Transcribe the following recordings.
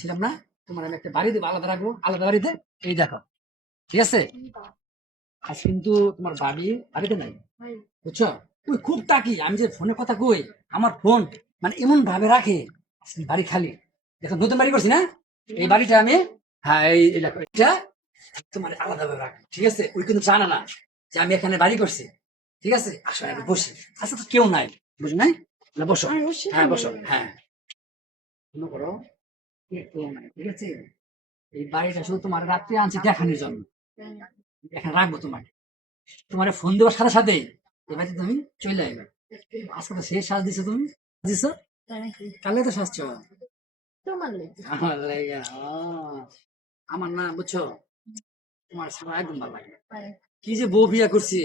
ছিলাম না, তোমার আমি একটা বাড়ি দেবো, আলাদা রাখবো, আলাদা বাড়িতে। এই দেখো, ঠিক আছে? আজ কিন্তু তোমার বাড়ি বাড়িতে নাই, বুঝছো? তুই খুব তাকি, আমি যে ফোনে কথা কই, আমার ফোন মানে এমন ভাবে রাখে, আজকে বাড়ি খালি। দেখো নতুন বাড়ি করছি না, এই বাড়িটা আমি, হ্যাঁ এই দেখো এটা তোমার আলাদা ভাবে রাখ, ঠিক আছে? ওই কিন্তু জানা না যে আমি এখানে বাড়ি করছি, ঠিক আছে? আসো আমি বসি, আচ্ছা তো কেউ নাই, বুঝো নাই? না বসো, হ্যাঁ বসো, হ্যাঁ মনে করো কেউ নাই, ঠিক আছে? এই বাড়িটা শুধু তোমার রাত্রে আনছি দেখানোর জন্য, এখানে রাখবো তোমাকে। তোমার ফোন দেওয়ার সাথে সাথে এবারে তুমি চলে আসবে। আজকে তো শেষ সাজ দিছো, তুমি দিছো কালে তো সাজছ আমার লেগে। আমার না বুঝছো, তোমার সারা একদম ভালো লাগে। কি যে বউ বিয়া করছি,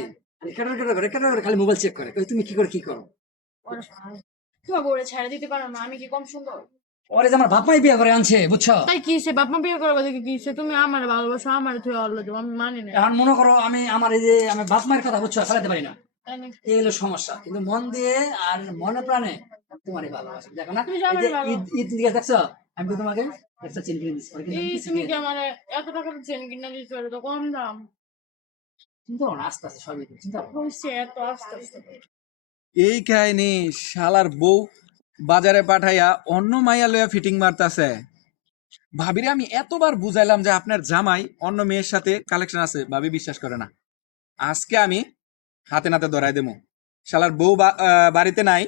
খালি মোবাইল চেক করে, কই তুমি কি করে কি করো? তোমার বউরে ছেড়ে দিতে পারো না, আমি কি কম সুন্দর? ওরে যে আমার বাপ মাই বিয়া করে আনছে, বুঝছো? তাই কি সে বাপ মা বিয়ে করবে দেখে কি সে তুমি আমার ভালোবাসো, আমার তুই অল্লো আমি মানি না। এখন মনে করো আমি আমার এই যে আমি বাপ মায়ের কথা বুঝছো ফেলাতে পারি না, তাই নাকি? এই হলো সমস্যা। কিন্তু মন দিয়ে আর মনে প্রাণে তোমারই ভালোবাসি, দেখো না? তুমি এই জানো যে ভালো। ঈদ ঈদ দিকে দেখছো, আমি তো তোমাকে একটা চিনি কিনে দিচ্ছি, তুমি কি আমার এত টাকা চেন কিনা দিতে পারো? তো কম দাম চিন্তা করো না, আস্তে আস্তে সবই তো চিন্তা করো। হয়েছে, এত আস্তে আস্তে এই কাহিনী শালার বউ বাজারে পাঠাইয়া অন্য মাইয়া লইয়া ফিটিং মারতাছে। ভাবিরে আমি এতবার বুঝাইলাম যে আপনার জামাই অন্য মেয়ের সাথে কালেকশন আছে, ভাবি বিশ্বাস করে না। আজকে আমি হাতে নাতে ধরাই দেবো। শালার বউ বাড়িতে নাই,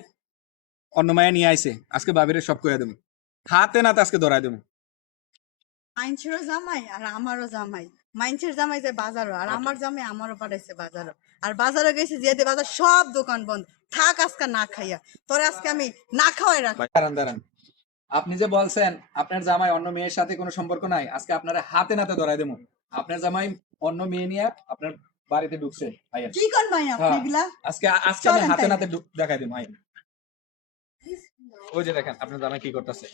অন্য মাইয়া নিয়ে আইছে, আজকে ভাবিরে সব কইয়া দেবো, হাতে নাতে আজকে ধরাই দেবো। মাইনছেরও জামাই আর আমারও জামাই। মাইনছের জামাই যে বাজারও, আর আমার জামাই আমারও পাঠাইছে বাজারও। আর বাজারে গেছে যেতে বাজার সব দোকান বন্ধ। থাক আজকে না খাইয়া, তোরে আজকে আমি না খাওয়াই রাখ। দাঁড়ান দাঁড়ান, আপনি যে বলছেন আপনার জামাই অন্য মেয়ের সাথে কোনো সম্পর্ক নাই, আজকে আপনারা হাতে নাতে ধরাই দেবো। আপনার জামাই অন্য মেয়ে নিয়ে আপনার বাড়িতে ঢুকছে ভাইয়া। কি কর ভাই আপনি হ্যাঁ, এগুলা? আজকে আজকে আমি চলেন হাতে তাইলে। নাতে দেখাই দেবো ভাই। ওই যে দেখেন আপনার জামাই কি করতেছে।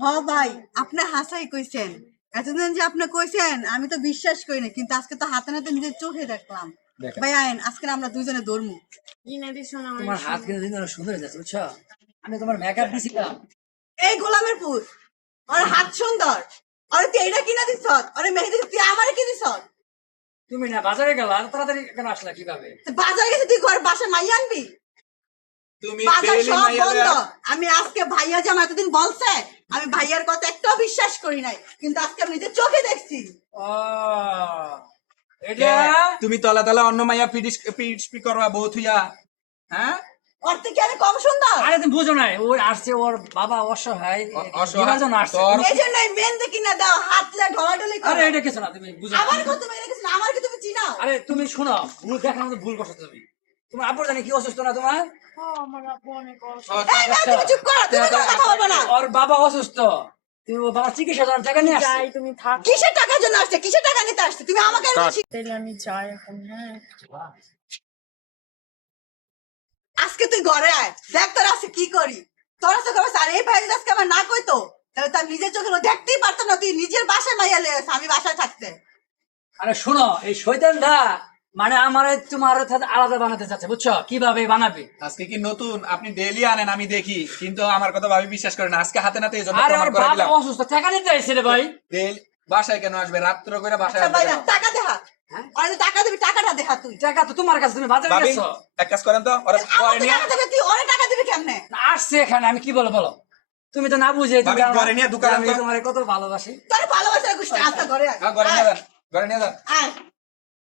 হ ভাই, আপনি হাসাই কইছেন। এতদিন যে আপনি কইছেন আমি তো বিশ্বাস করি না, কিন্তু আজকে তো হাতে নাতে নিজের চোখে দেখলাম। দেখেন। ভাই আইন, আজকে আমরা দুইজনে ধরমু। কিনে দিস না তোমার হাত কিন্তু দিন সুন্দর হয়ে যাচ্ছে, বুঝছো? আমি তোমার মেকআপ দিছিলাম। এই গোলামের পুত, ওর হাত সুন্দর, আরে তুই এটা কিনা দিছ, আরে মেহেদি তুই আমারে কি দিছ? তুমি না বাজারে গেলা, তাড়াতাড়ি কেন আসলা কিভাবে? বাজারে গেছে তুই ঘর বাসা মাই আনবি? তুমি বাজার ডেইলি সব মাইয়া বন্ধ। লইয়া- আমি আজকে ভাইয়া যে আমার এতদিন বলছে, আমি ভাইয়ার কথা একটাও বিশ্বাস করি নাই, কিন্তু আজকে আমি নিজের চোখে দেখছি। ও এটা কে? তুমি তলা তলা অন্য মাইয়া পিটিস করবা বউ থুইয়া, হ্যাঁ? ওর থেকে আমি কম সুন্দর? আরে তুমি বুঝো নাই, ওই আসছে ওর বাবা অসহায়, অসহায়, দিবার জন্য আসছে। তোর- এই জন্য মেহেন্দি কিনা দাও, হাতলে ঢলাঢলি আরে করো। এটা কিছু না, তুমি বুঝো আমার না। কথা তুমি রেখেছ না, আমার কি তুমি চিনাও? আরে তুমি শোনো, ভুল দেখার মতো ভুল করছো তুমি। তোমার আব্বুর জানি কি অসুস্থ না তোমার? আমার আপু অনেক অসুস্থ। এই মেয়ে, তুমি চুপ করো, তুমি কোনো কথা বলবে না। ওর বাবা অসুস্থ, তুমি ওর বাবা চিকিৎসা করার টাকা নিয়ে আসছে। যাই তুমি থাক, কিসের টাকার জন্য আসছে, কিসের টাকা নিতে আসছে? তুমি আমাকে তাইলে আমি যাই এখন। হ্যাঁ, আজকে তুই ঘরে আয়, দেখ তোর আজকে কি করি। তোর আজকে করবো, আর এই ভাই যদি আজকে আমার না কইতো, তাহলে তার নিজের চোখে দেখতেই পারতো না। তুই নিজের বাসায় মাইয়া লেগে আমি বাসায় থাকতে। আরে শোনো, এই শয়তানটা মানে আমার তোমার সাথে আলাদা বানাতে চাচ্ছে, বুঝছো? কিভাবে বানাবে? আজকে কি নতুন? আপনি ডেইলি আনেন আমি দেখি, কিন্তু আমার কথা ভাবি বিশ্বাস করেন না। আজকে হাতে নাতে এই জন্য আরে প্রমাণ ওর করে বাবা দিলাম। অসুস্থ, টাকা নিতে এসেছে রে ভাই। ডেইলি বাসায় কেন আসবে? রাত্র করে বাসায় আচ্ছা আসবে ভাই, কেন? টাকা দেখা। হ্যাঁ? আর টাকা দিবি, টাকাটা দেখা তুই। টাকা তো তোমার কাছে, তুমি বাজারে ভাবি গেছো। এক কাজ করেন তো, ওরা ঘরে আমাকে নিয়ে টাকা দেবে, তুই ওরে টাকা দিবি কেমনে? না, আসছে এখানে, আমি কি বলো বলো? তুমি তো না বুঝে ভাবি, ঘরে নিয়ে ঢুকালাম আমি তো। তোমার কত ভালোবাসি। তোর ভালোবাসা গোষ্ঠী, আচ্ছা ঘরে আয়। ঘরে নিয়ে যান, ঘরে নিয়ে যান। আয়।